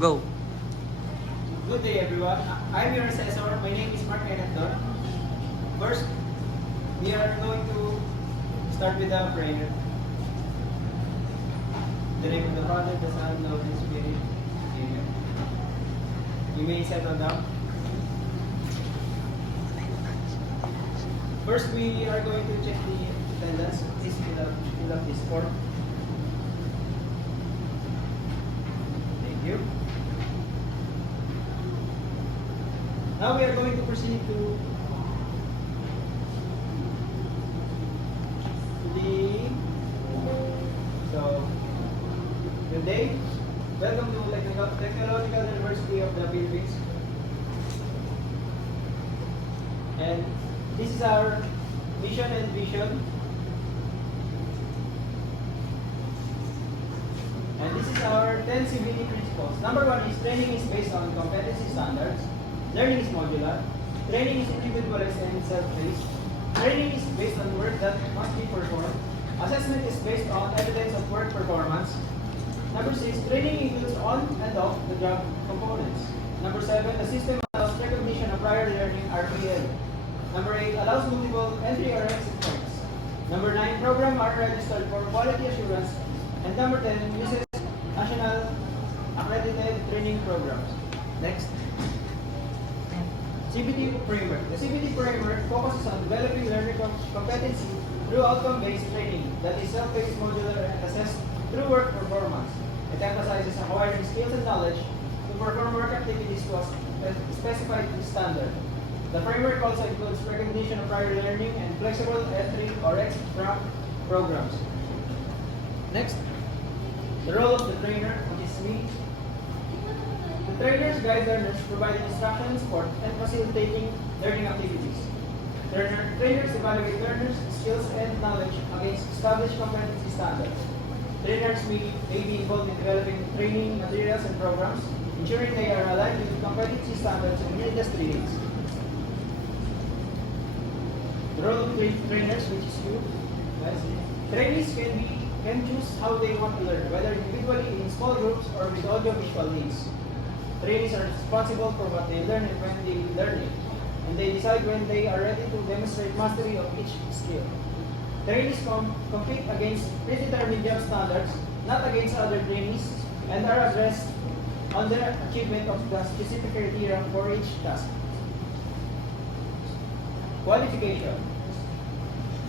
Go. Good day, everyone. I'm your assessor. My name is Mark Enendon. First, we are going to start with the prayer. The name of the Father, the Son, the Holy Spirit. Amen. You may settle down. First, we are going to check the attendance. Please fill up this form. Thank you. Now we are going to proceed to good day. Welcome to Technological University of the Philippines. And this is our mission and vision. And this is our 10 CBT principles. Number 1 is training is based on competency standards. Learning is modular. Training is individualized and self-paced. Training is based on work that must be performed. Assessment is based on evidence of work performance. Number 6, training includes on and off the job components. Number 7, the system allows recognition of prior learning RPL. Number 8, allows multiple entry or exit points. Number 9, programs are registered for quality assurance. And number 10, uses national accredited training programs. Next. CBT framework. The CBT framework focuses on developing learning competency through outcome-based training that is self-paced, modular, and assessed through work performance. It emphasizes acquiring skills and knowledge to perform work activities to a specified standard. The framework also includes recognition of prior learning and flexible entry or exit programs. Next, the role of the trainer, which is me. The trainers guide learners, providing instruction, support, and facilitating learning activities. Trainers evaluate learners' skills and knowledge against established competency standards. Trainers may be involved in developing training materials and programs, ensuring they are aligned with competency standards and industry needs. The role of trainers, which is you, guys. Trainees can choose how they want to learn, whether individually in small groups or with audio-visual aids. Trainees are responsible for what they learn and when they learn it, and they decide when they are ready to demonstrate mastery of each skill. Trainees compete against predetermined job standards, not against other trainees, and are addressed on their achievement of the specific criteria for each task. Qualification.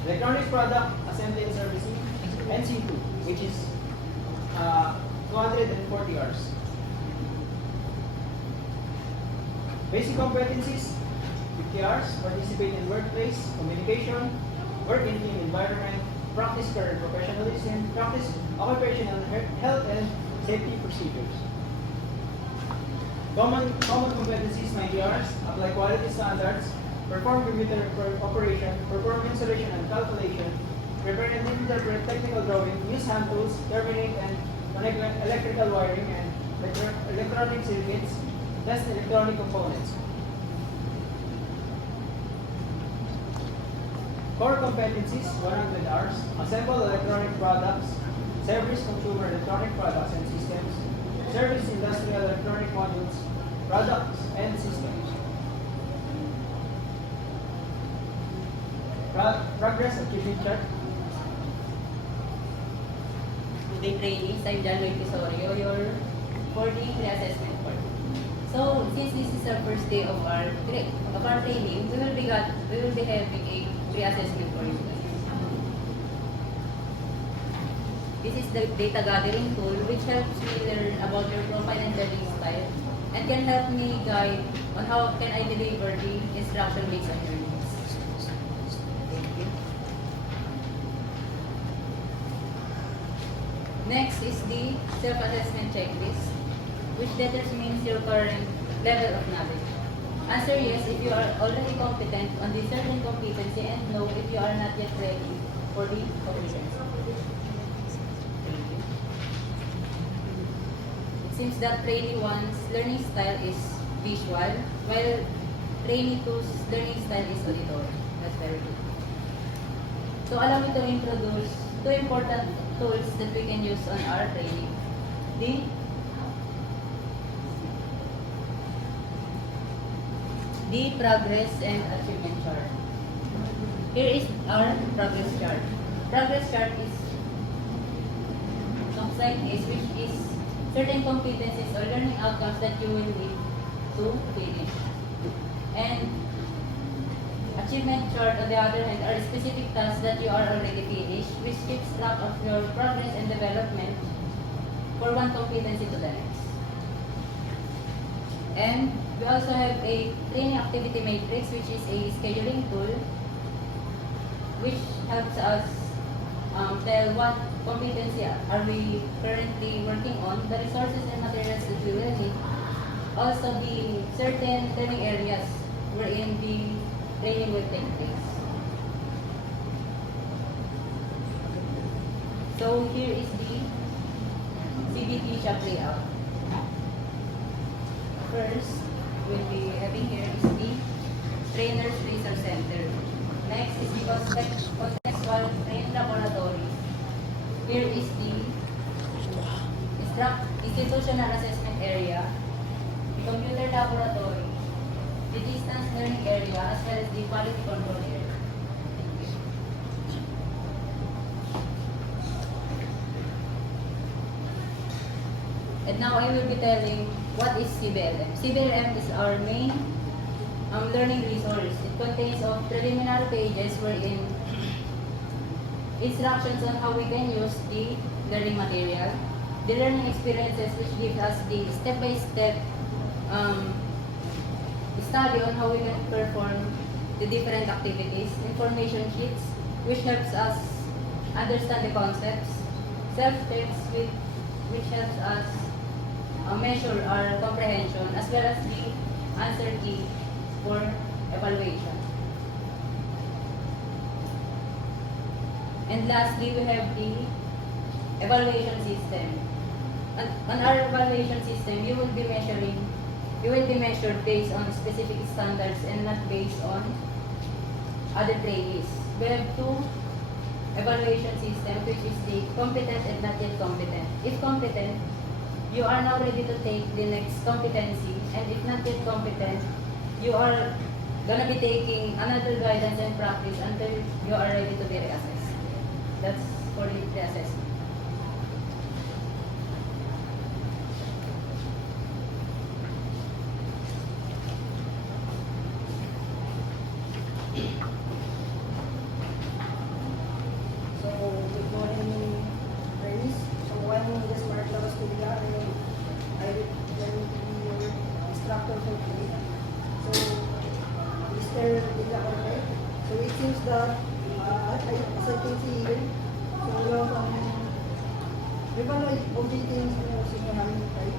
Electronic Product Assembly and Servicing, NC2, which is 240 hours. Basic competencies, 50 hours, participate in workplace, communication, work in team environment, practice career professionalism, practice occupational health and safety procedures. Common competencies, 90 hours, apply quality standards, perform computer operation, perform installation and calculation, prepare and interpret technical drawing, use hand tools, terminate and connect electrical wiring and electronic circuits, test electronic components. Core competencies, 100 hours, assemble electronic products, service consumer electronic products and systems, service industrial electronic modules, products and systems. Progress achievement chart. Good day, trainees. I'm John Lloyd Pisorio, your 4D pre-assessment course. So, since this is our first day of our training, we will be having a pre-assessment for you guys. This is the data gathering tool which helps me learn about your profile and learning style and can help me guide on how can I deliver the instruction based on your needs. Thank you. Next is the self-assessment checklist, which determines your current level of knowledge. Answer yes if you are already competent on the certain competency and no if you are not yet ready for the competency. It seems that trainee 1's learning style is visual, while trainee 2's learning style is auditory. That's very good. So allow me to introduce two important tools that we can use on our training. The the progress and achievement chart. Here is our progress chart. Progress chart is looks like this, which is certain competencies or learning outcomes that you will need to finish. And achievement chart, on the other hand, are specific tasks that you are already finished, which keeps track of your progress and development for one competency to the next. And we also have a training activity matrix, which is a scheduling tool, which helps us tell what competency are we currently working on, the resources and materials that we will need, also the certain learning areas wherein the training will take place. So here is the CBT shop layout. First, we'll be having here is the Trainers Research Center. Next is the contextual train laboratory. Here is the institutional assessment area, the computer laboratory, the distance learning area, as well as the quality control area. Thank you. And now I will be telling what is CBLM. CBLM is our main learning resource. It contains of preliminary pages wherein instructions on how we can use the learning material, the learning experiences which gives us the step-by-step study on how we can perform the different activities, information sheets which helps us understand the concepts, self-tests which helps us measure our comprehension, as well as the answer key for evaluation. And lastly, we have the evaluation system. On our evaluation system, you will be measured based on specific standards and not based on other trainees. We have two evaluation systems, which is the competent and not yet competent. If competent, you are now ready to take the next competency, and if not yet competent, you are gonna be taking another guidance and practice until you are ready to be reassessed. That's for the reassessment. So, good morning, friends. So, I'm the Smart Labas Kuliga, and I will be your instructor for today. So, Mr. Dila Corte. So, it seems that, as I can see here, so we have objectives in senior namin, right?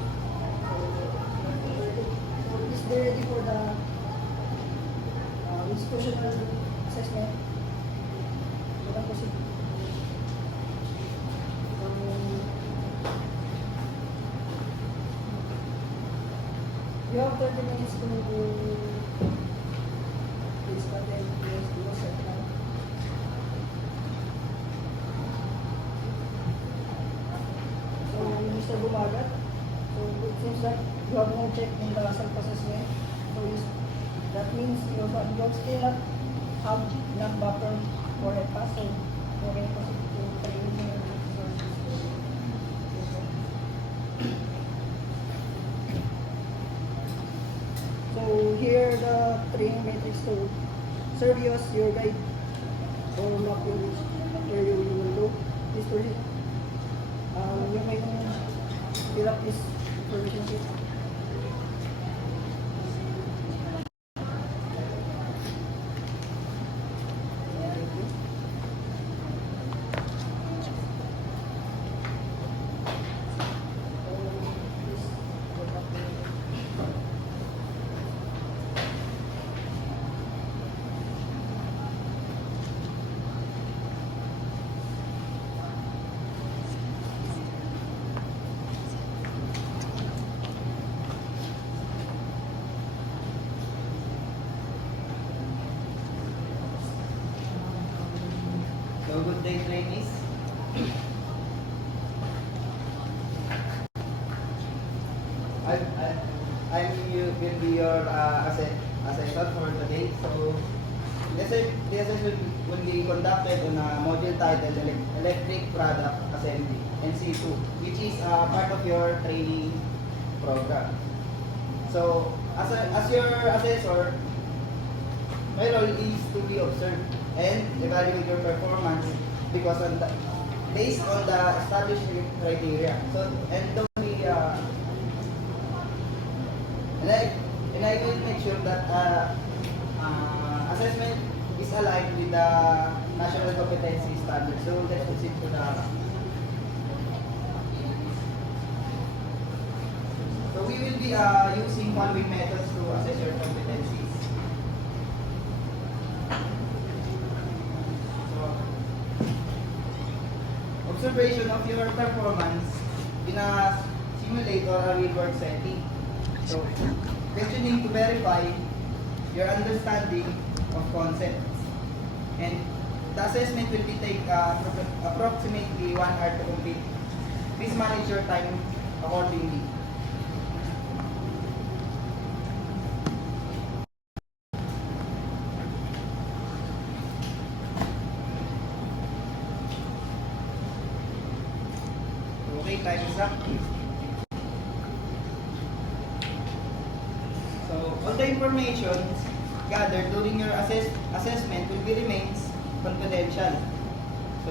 So, is they ready for the institutional assessment? Wala po si you have 30 minutes to please attend your set now. So, Mr. Bumagat, so it seems that you have no check in the self-assessment. So, that means you still not have enough buffer for a pass. So, you can proceed to training your resources. So here the training matrix to serve you as your guide or map your where you will go. This for it. You may fill up this information sheet. So good day, trainees. will be your assessor for today. So the assessment will be conducted on a module titled Electric Product Assembly (NC2), which is part of your training program. So as your assessor, my role is to be observed and evaluate your performance because based on the established criteria. So and don't be and I will make sure that assessment is aligned with the national competency standard. So let's proceed to the. So we will be using following methods to assess your competencies. So, observation of your performance in a simulator or a real-world setting. So, questioning to verify your understanding of concepts. And the assessment will be take approximately 1 hour to complete. Please manage your time accordingly. Okay, time is up. So, all the information gathered during your assessment will be remains confidential. So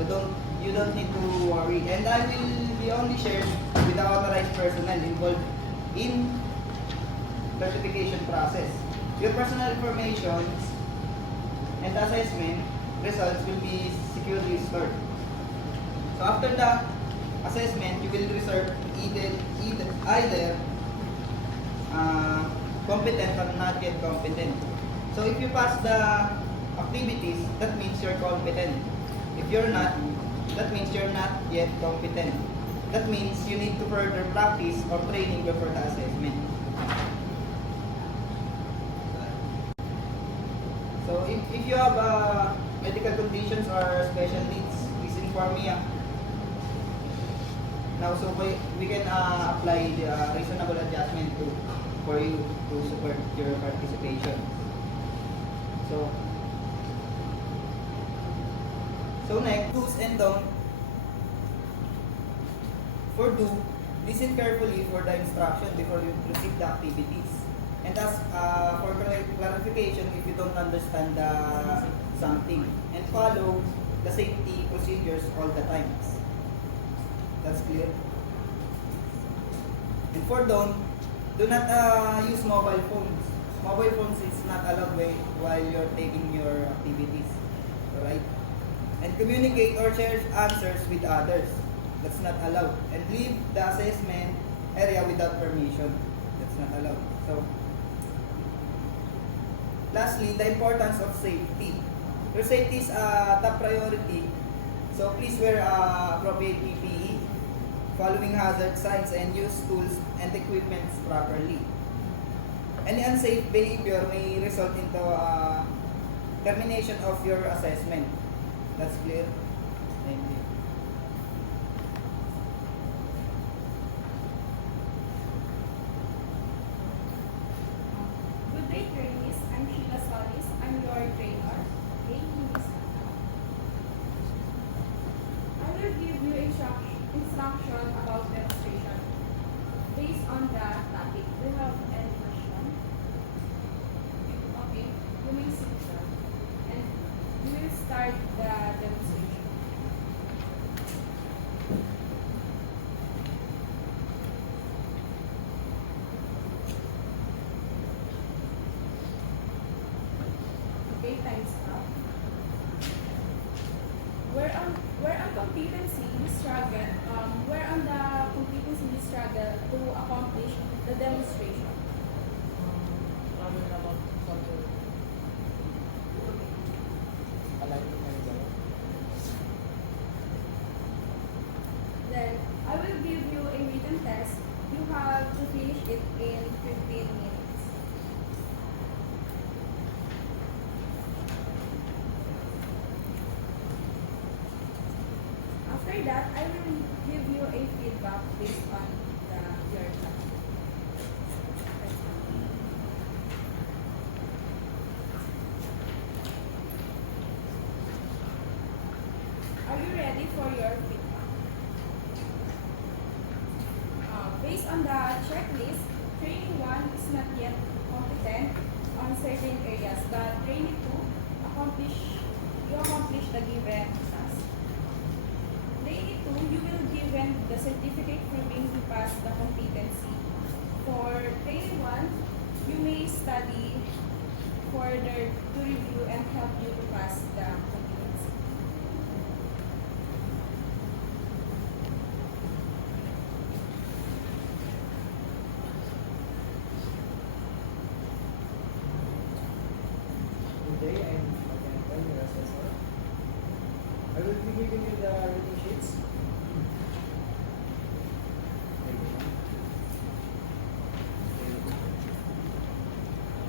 you don't need to worry. And I will be only shared with the authorized personnel involved in certification process. Your personal information and the assessment results will be securely stored. So after the assessment, you will reserve either competent or not yet competent. So if you pass the activities, that means you're competent. If you're not, that means you're not yet competent. That means you need to further practice or training before the assessment. So if you have medical conditions or special needs, please inform me. Now, so we can apply the reasonable adjustment for you to support your participation. So next, do's and don'ts. For do, listen carefully for the instruction before you proceed the activities. And ask for clarification if you don't understand something. And follow the safety procedures all the times. That's clear. And for don't, do not use mobile phones. Mobile phones is not allowed while you're taking your activities. Alright? And communicate or share answers with others. That's not allowed. And leave the assessment area without permission. That's not allowed. So, lastly, the importance of safety. Your safety is top priority. So please wear appropriate PPE, following hazard signs, and use tools and equipment properly. Any unsafe behavior may result into termination of your assessment. That's clear? Thank you. Good day, trainees. I'm Sheila Solis. I'm your trainer. I will give you instruction about demonstration based on the topic. Do you have any question? Okay, you may sit down. And we will start the demonstration. Okay, time's up. Where on competency you struggle, where on the competency you struggle to accomplish the demonstration? Then I will give you a written test. You have to finish it in 15 minutes. After that, I will give you a feedback based on your time. certain areas that trainee to accomplish the given task. Trainee 2, you will given the certificate proving you passed the competency. For trainee 1, you may study further to review and help you to pass the competency. Today I'm mechanical, your assessor. I will be giving you the rating sheets.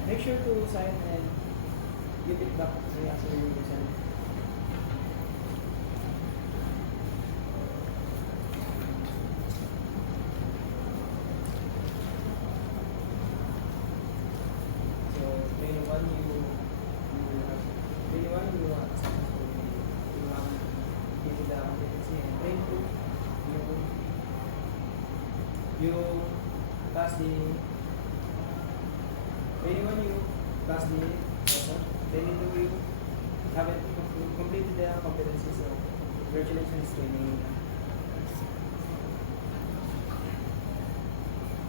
Make sure to sign and give it back after you send. So training one you have training one you have give the competency, and train two you pass the training one you pass the lesson. Training two you haven't completed the competency, so congratulations training.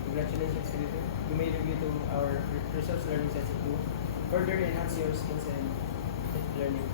Congratulations to you. You may review to our resource learning session to further enhance your skills and learning.